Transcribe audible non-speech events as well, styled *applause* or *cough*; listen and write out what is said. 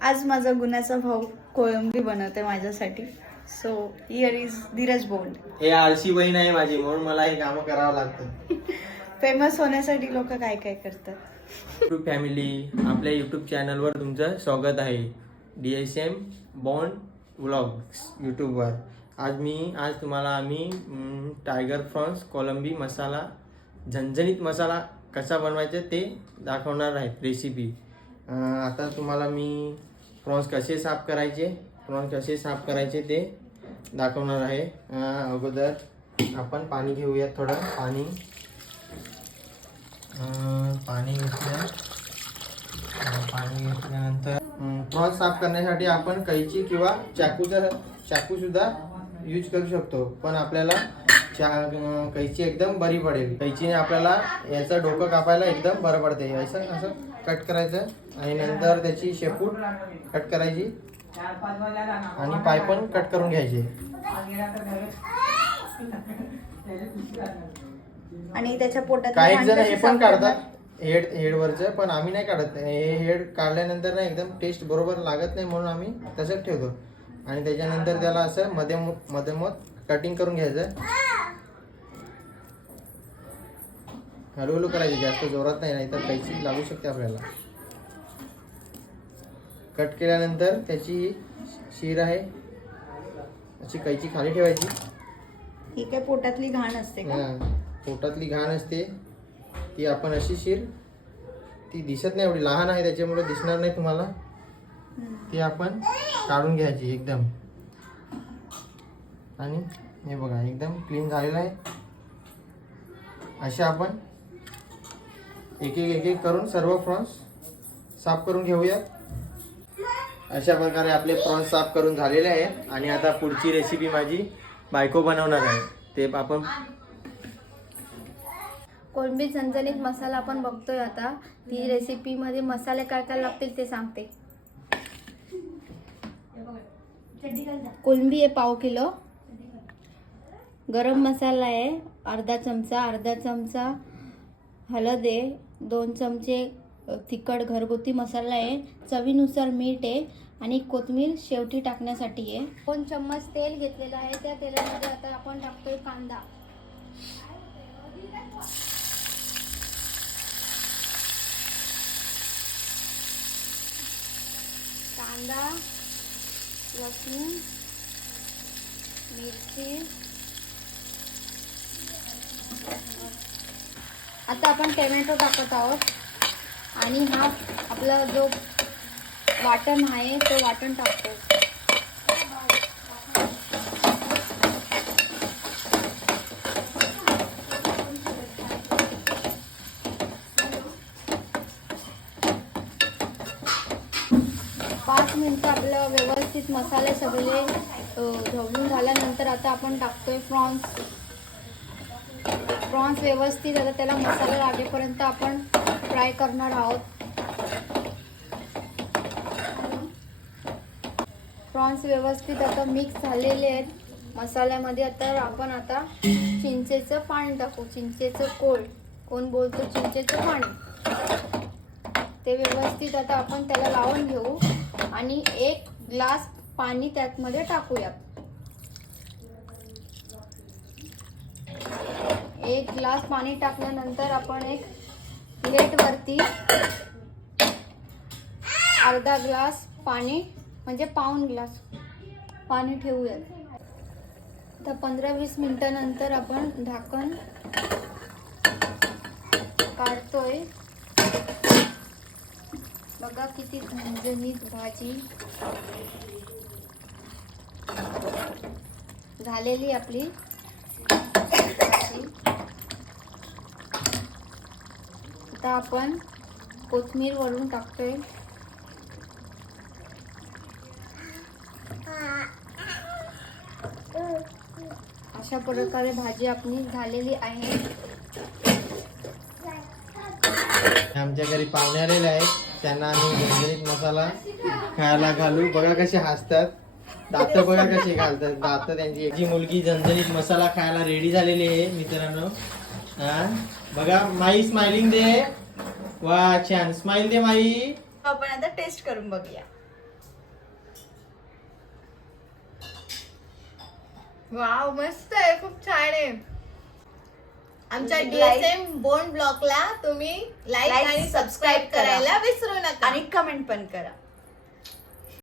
आज माझा गुन्ह्याचा भाऊ कोळंबी बनवते माझ्यासाठी. सो हिअर इज धीरज बोंड हे आळशी बहीण आहे माझी म्हणून मला हे कामं करावं लागतं. *laughs* फेमस होण्यासाठी लोक काय काय करतात? युट्यूब फॅमिली आपल्या युट्यूब चॅनलवर तुमचं स्वागत आहे. D S M bond vlogs यूट्यूबवर आज मी आज तुम्हाला आम्ही टायगर फ्रॉन्स कोलंबी मसाला झणझणीत मसाला कसा बनवायचा ते दाखवणार आहेत रेसिपी आता तुम्हाला मी प्रॉन्स कसे साफ करायचे? प्रॉन्स कसे साफ करायचे ते दाखवणार आहे. अगोदर आपण पाणी घेऊयात थोडं. पाणी. पाणी घेतलं. पाणी घेतल्यानंतर प्रॉन्स साफ करण्यासाठी आपण कैची किंवा चाकूचा चाकूसुद्धा यूज करू शकतो. पण आपल्याला चा कैची एकदम बरी पडेल. कैचीने आपल्याला याचं डोकं कापायला एकदम बरं पडते. असं असं कट करायचं आणि नंतर त्याची शेपूट कट करायची आणि पाय पण कट करून घ्यायचे. आणि त्याच्या पोटात काही जण हे पण काढतात हेड हेडवरचं पण आम्ही नाही काढत. हे हेड काढल्यानंतर ना एकदम टेस्ट बरोबर लागत नाही म्हणून आम्ही तसंच ठेवतो. आणि त्याच्यानंतर त्याला असं मध्ये मधोमध कटिंग करून घ्यायचं. हळूहळू करायची. जास्त जोरात नाही नाहीतर कैची लागू शकते आपल्याला. कट केल्यानंतर त्याची शीर आहे. अशी कैची खाली ठेवायची. ही काय पोटातली घाण असते का? हा, पोटातली घाण असते. ती आपण अशी शिर ती दिसत नाही एवढी. लहान आहे त्याच्यामुळे दिसणार नाही तुम्हाला. ती आपण काढून घ्यायची एकदम. आणि हे बघा एकदम क्लीन झालेलं आहे. असे आपण एक एक एक एक करून सर्व प्रॉन्स साफ करून घेऊया अशा प्रकारे आपले प्रॉन्स साफ करून झालेले आहेत आणि आता पुढची रेसिपी माझी बायको बनवणार आहे. ते आपण कोळंबी झणझणीत मसाला आपण बघतोय आता. ती रेसिपीमध्ये मसाले काय काय लागतील ते सांगते. कोळंबी आहे पाव किलो. गरम मसाला आहे अर्धा चमचा अर्धा चमचा हळद आहे दोन चमचे तिखट घरगुती मसाला आहे. चवीनुसार मीठ आहे आणि कोथिंबीर शेवटी टाकण्यासाठी आहे. दोन चम्मच तेल घेतलेलं आहे. त्या तेलामध्ये आता आपण टाकतोय कांदा. कांदा लसूण मिरची. आता आपण टोमॅटो टाकत आहोत. आणि हा आपला जो वाटण आहे तो वाटण टाकतो. पाच मिनटं आपलं व्यवस्थित मसाले सगळे ढवळून झाल्यानंतर आता आपण टाकतोय प्रॉन्स. प्रॉन्स व्यवस्थित आता त्याला मसाला लागेपर्यंत आपण फ्राय करणार आहोत. प्रॉन्स व्यवस्थित आता मिक्स झालेले आहेत. मसाल्यामध्ये आता आपण आता चिंचेचं पाणी टाकू. चिंचेचं कोळ. कोण बोलतो? चिंचेचं पाणी. ते व्यवस्थित आता आपण त्याला लावून घेऊ आणि एक ग्लास पाणी त्यातमध्ये टाकूयात. एक ग्लास पाणी टाकल्यानंतर आपण एक प्लेटवरती अर्धा ग्लास पाणी म्हणजे पाऊन ग्लास पाणी ठेवूयात. तर पंधरा वीस मिनटानंतर आपण झाकण काढतोय. बघा किती झणझणीत भाजी झालेली आपली. आता आपण कोथमीर वरून टाकतोय. अशा प्रकारे भाजी आपली झालेली आहे. आमच्या घरी पाहुणे आलेले आहेत. त्यांना आम्ही झणझणीत मसाला खायला घालू. बघा कसे हसतात. दात बघा कसे घालतात. दात त्यांची. जी मुलगी झणझणीत मसाला खायला रेडी झालेली आहे मित्रांनो. बघा माई स्माइलिंग दे. वा छान. स्माइल दे माई. आपण आता टेस्ट करून बघूया. वाव मस्त आहे. खूप छान आहे. आमच्या डीएसएम बोन ब्लॉकला तुम्ही लाईक आणि सबस्क्राईब करायला विसरू नका. आणि कमेंट पण करा.